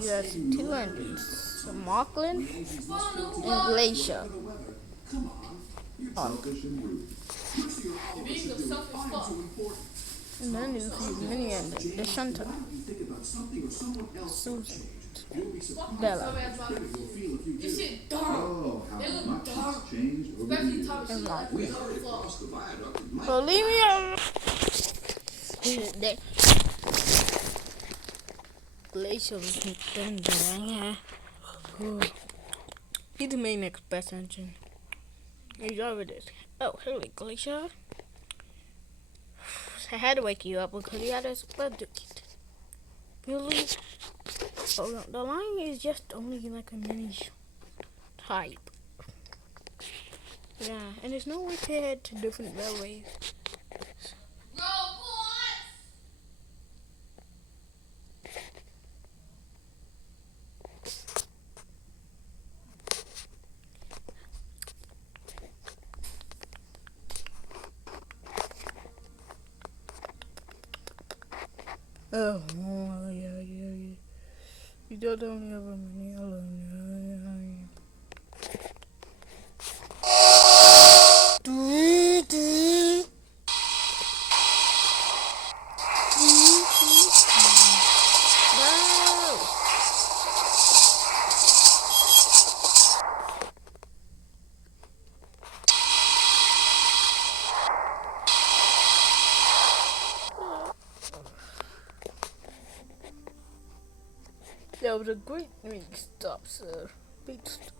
He has two engines, the Marklin and Glacier. Oh. And then you see mini engine, the Shunter, Susan, Bella, and Marklin. So leave me alone. Glacier was yeah. He's the main express engine. He's over this. Oh, hey, Glacier. I had to wake you up because you had a spreadsheet. Really? Oh, the line is just only like a mini type. Yeah, and there's no way to head to different railways. Oh, yeah. You don't only have a mini alone. That was a great big stop, sir. Big stop.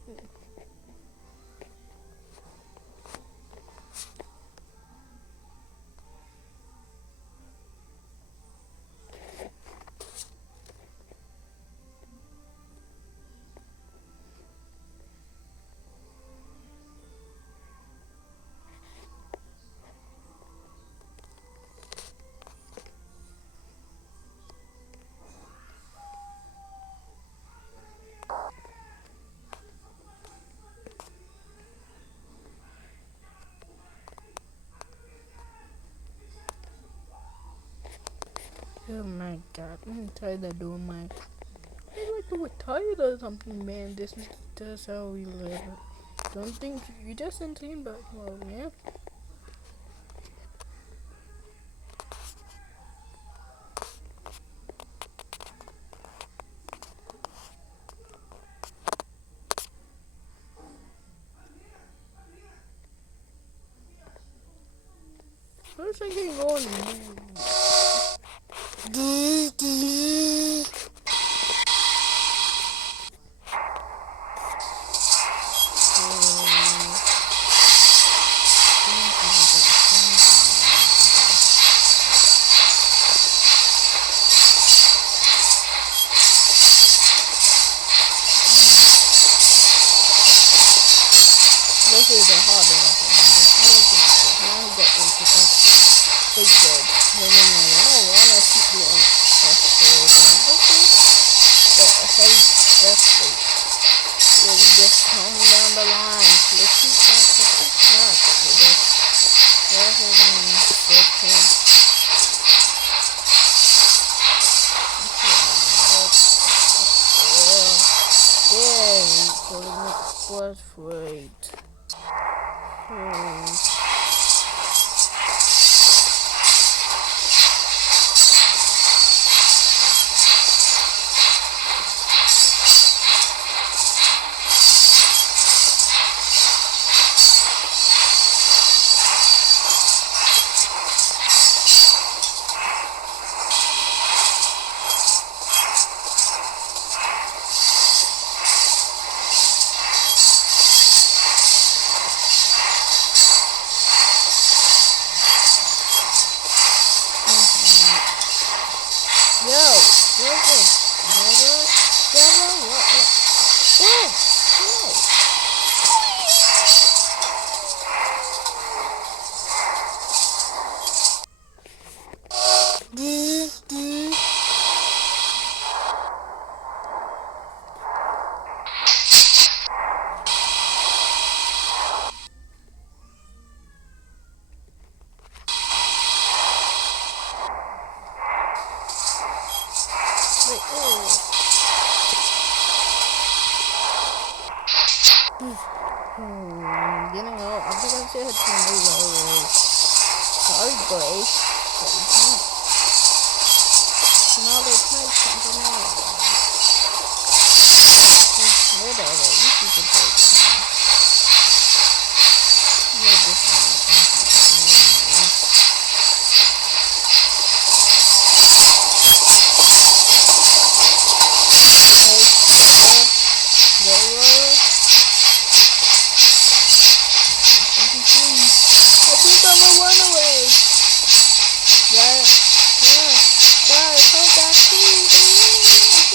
Oh my god, I'm tired of doing my. I like to get tired of something, man. This is how we live. Don't think you just insane, but well, yeah. Where's I getting going? This is a hard one. Now he got them to big good. I don't want to keep doing but hey, that's great. Yeah, we just calm down the line. Let's keep that. Yeah, for the next was great. Getting out. I think I said her to me. Sorry, boy. Now they type something out. Whatever. You keep it taking. You're different. I think I'm gonna run away. Yeah. Come back, please.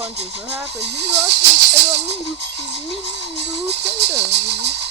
punches. What happened? He lost me. I don't mean to center.